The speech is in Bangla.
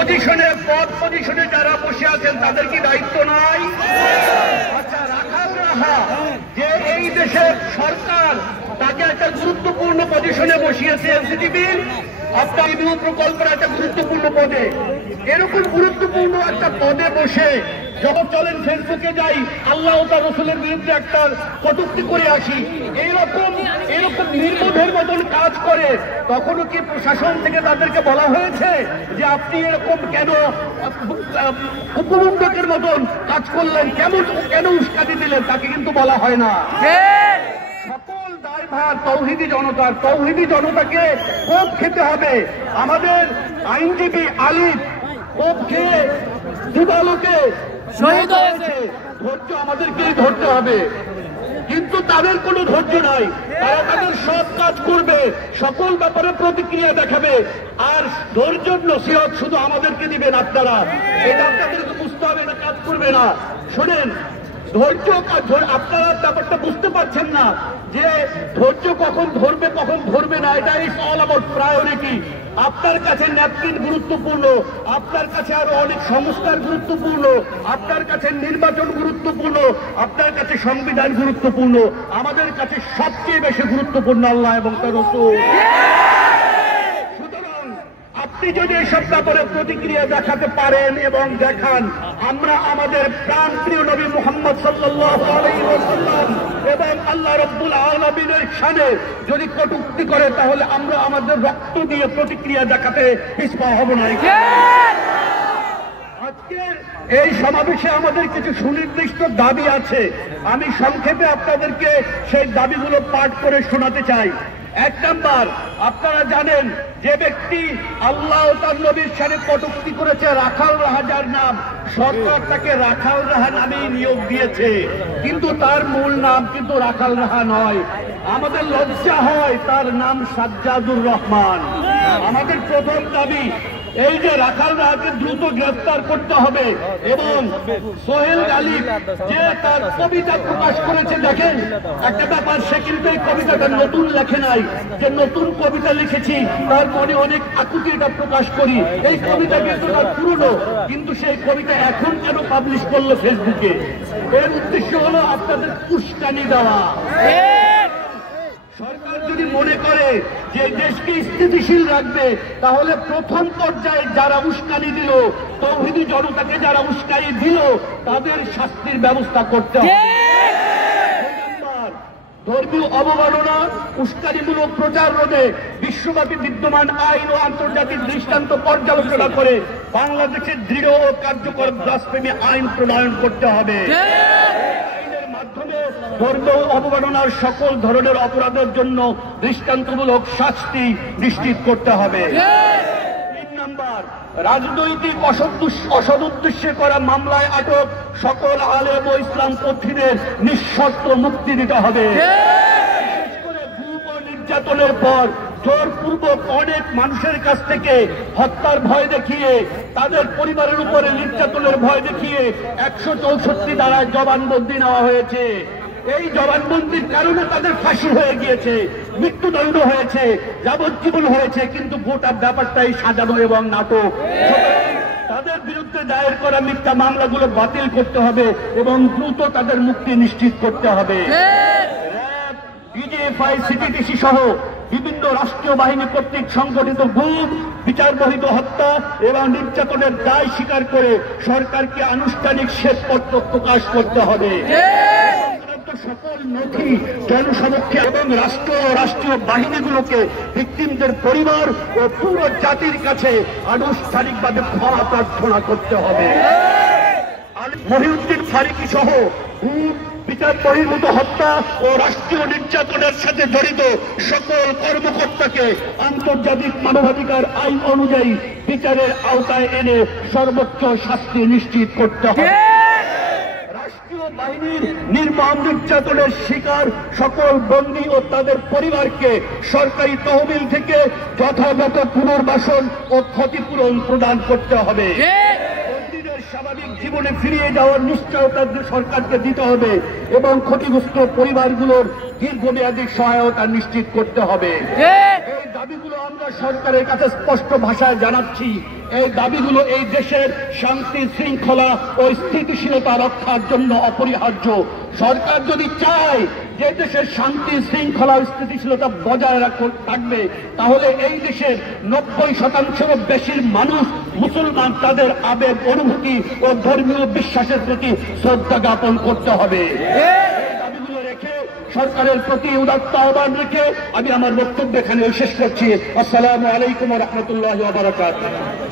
পজিশনে পদ পজিশনে যারা বসে আছেন তাদের কি দায়িত্ব নাই? আচ্ছা, রাখাল রাহা যে এই দেশের সরকার তাকে একটা গুরুত্বপূর্ণ পজিশনে বসিয়েছে এনসিটিভির আপনার ইবিউ প্রকল্পের একটা গুরুত্বপূর্ণ পদে, এরকম গুরুত্বপূর্ণ একটা পদে বসে যখন চলেন ফেসবুকে যাই আল্লাহ ও তার রসুলের বিরুদ্ধে একটা কটূক্তি করে আসি, এরকম নির্বোধের মতন কাজ করে, তখনও কি প্রশাসন থেকে তাদেরকে বলা হয়েছে যে আপনি এরকম কেন উপমুন্ডকের মতন কাজ করলেন, কেন উস্কানি দিলেন? তাকে কিন্তু বলা হয় না। সকল দায়ভার তৌহিদি জনতার। তৌহিদি জনতাকে কোপ খেতে হবে। আমাদের আইনজীবী আলিফ কোপ খেয়ে দিবালোকে শহীদ হয়েছে, ধৈর্য আমাদেরকেই ধরতে হবে। কিন্তু তাদের কোনো ধৈর্য নাই, তারা তাদের সব কাজ করবে, সকল ব্যাপারে প্রতিক্রিয়া দেখাবে, আর ধৈর্যের নসিহত শুধু আমাদেরকে দিবেন আপনারা। এটা আপনাদেরকে বুঝতে হবে, না কাজ করবে না। শোনেন, ধৈর্য আপনারা ব্যাপারটা বুঝতে পারছেন না যে ধৈর্য কখন ধরবে কখন ধরবে না। এটা ইজ অল অ্যাবাউট প্রায়োরিটি। আপনার কাছে ন্যাপকিন গুরুত্বপূর্ণ, আপনার কাছে আরো অনেক সংস্কার গুরুত্বপূর্ণ, আপনার কাছে নির্বাচন গুরুত্বপূর্ণ, আপনার কাছে সংবিধান গুরুত্বপূর্ণ, আমাদের কাছে সবচেয়ে বেশি গুরুত্বপূর্ণ আল্লাহ এবং তার রাসূল। সুতরাং আপনি যদি এসব ব্যাপারে প্রতিক্রিয়া দেখাতে পারেন এবং দেখান, আমরা আমাদের প্রাণপ্রিয় নবী মুহাম্মদ সাল্লাল্লাহু আলাইহি ওয়াসাল্লাম এবং আল্লাহ রাব্বুল আলামিনের শানে যদি কটূক্তি করে, তাহলে আমরা আমাদের রক্ত দিয়ে প্রতিক্রিয়া দেখাতে পিছপা হব না। আজকের এই সমাবেশে আমাদের কিছু সুনির্দিষ্ট দাবি আছে, আমি সংক্ষেপে আপনাদেরকে সেই দাবিগুলো পাঠ করে শোনাতে চাই। 1 নাম্বার, আপনারা জানেন যে ব্যক্তি আল্লাহ ও তার নবীর শানে কটূক্তি করেছে, রাখাল রাহাজার নাম, সরকার তাকে রাখাল রাহা নামেই নিয়োগ দিয়েছে, কিন্তু তার মূল নাম কিন্তু রাখাল রাহা নয়। আমাদের লজ্জা হয়, তার নাম সাজ্জাদুর রহমান। আমাদের প্রথম দাবি এই যে রাখাল রাহাকে দ্রুত গ্রেফতার করতে হবে, এবং সোহেল গালিব যে তার কবিতা প্রকাশ করেছে, দেখেন একটা ব্যাপার, সে কিন্তু এই কবিতাটা নতুন লেখে নাই, যে নতুন কবিতা লিখেছি তার মনে অনেক আকুতি এটা প্রকাশ করি, এই কবিতা কিন্তু তার পুরনো, কিন্তু সেই কবিতা এখন কেন পাবলিশ করলো ফেসবুকে? এর উদ্দেশ্য হলো আপনাদের উস্কানি দেওয়া। সরকার যদি মনে করে যে দেশকে স্থিতিশীল রাখবে, তাহলে প্রথম পর্যায়ে যারা উস্কানি দিল, তৌহিদি জনতাকে যারা উস্কানি দিল, তাদের শাস্তির ব্যবস্থা করতে হবে। ধর্মীয় অবমাননা, উস্কানিমূলক প্রচার রোধে বিশ্বব্যাপী বিদ্যমান আইন ও আন্তর্জাতিক দৃষ্টান্ত পর্যালোচনা করে বাংলাদেশের দৃঢ় ও কার্যকর দেশপ্রেমী আইন প্রণয়ন করতে হবে। ধর্ম অবমাননার সকল ধরনের অপরাধের জন্য দৃষ্টান্তমূলক শাস্তি নিশ্চিত করতে হবে। 3 নাম্বার, রাজনৈতিক অসদুদ্দেশ্যে করা মামলায় আটক সকল আলেম ও ইসলামপন্থীদের নিঃশর্ত মুক্তি দিতে হবে। বিশেষ করে গুম ও নির্যাতনের পর জোরপূর্বক অনেক মানুষের কাছ থেকে হত্যার ভয় দেখিয়ে, তাদের পরিবারের উপরে নির্যাতনের ভয় দেখিয়ে 164 ধারায় জবানবন্দি নেওয়া হয়েছে। এই জবানবন্দির কারণে তাদের ফাঁসি হয়ে গিয়েছে, মৃত্যুদণ্ড হয়েছে, যাবজ্জীবন হয়েছে, কিন্তু গোটা ব্যাপারটাই সাজানো এবং নাটক। তাদের বিরুদ্ধে দায়ের করা মিথ্যা মামলাগুলো বাতিল করতে হবে এবং দ্রুত তাদের মুক্তি নিশ্চিত করতে হবে। র্যাব, ডিজিএফআই, সিটিটিসি সহ বিভিন্ন রাষ্ট্রীয় বাহিনী কর্তৃক সংগঠিত গুম, বিচারবহির্ভূত হত্যা এবং নির্যাতনের দায় স্বীকার করে সরকারকে আনুষ্ঠানিক শ্বেতপত্র প্রকাশ করতে হবে। সকল নথি জনসমক্ষে এবং রাষ্ট্রীয় বাহিনীগুলোকে ভিকটিমদের পরিবার ও পুরো জাতির কাছে আনুষ্ঠানিকভাবে ক্ষমা প্রার্থনা করতে হবে। মহিউদ্দিন ফারুকী সহ বিচার বহির্ভূত হত্যা ও রাষ্ট্রীয় নির্যাতনের সাথে জড়িত সকল কর্মকর্তাকে আন্তর্জাতিক মানবাধিকার আইন অনুযায়ী বিচারের আওতায় এনে সর্বোচ্চ শাস্তি নিশ্চিত করতে হবে। বাহিনীর নির্মম নির্যাতনের শিকার সকল বন্দী ও তাদের পরিবারকে সরকারি তহবিল থেকে যথাযথ পুনর্বাসন ও ক্ষতিপূরণ প্রদান করতে হবে। বন্দীদের স্বাভাবিক জীবনে ফিরিয়ে যাওয়ার নিশ্চয়তা সরকারকে দিতে হবে এবং ক্ষতিগ্রস্ত পরিবারগুলোর দীর্ঘমেয়াদী সহায়তা নিশ্চিত করতে হবে। এই দাবিগুলো আমরা সরকারের কাছে স্পষ্ট ভাষায় জানাচ্ছি এই দাবিগুলো এই দেশের শান্তি শৃঙ্খলা ও স্থিতিশীলতা রক্ষার জন্য অপরিহার্য। সরকার যদি চায় যে দেশের শান্তি শৃঙ্খলা ও স্থিতিশীলতা বজায় থাকবে, তাহলে এই দেশের 90% বেশির মানুষ মুসলমান, তাদের আবেগ অনুভূতি ও ধর্মীয় বিশ্বাসের প্রতি শ্রদ্ধা জ্ঞাপন করতে হবে। দাবিগুলো রেখে সরকারের প্রতি উদাত্ত আহ্বান রেখে আমি আমার বক্তব্য এখানে শেষ করছি। আসসালামু আলাইকুম ওয়া রাহমাতুল্লাহি ওয়া বারাকাতুহু।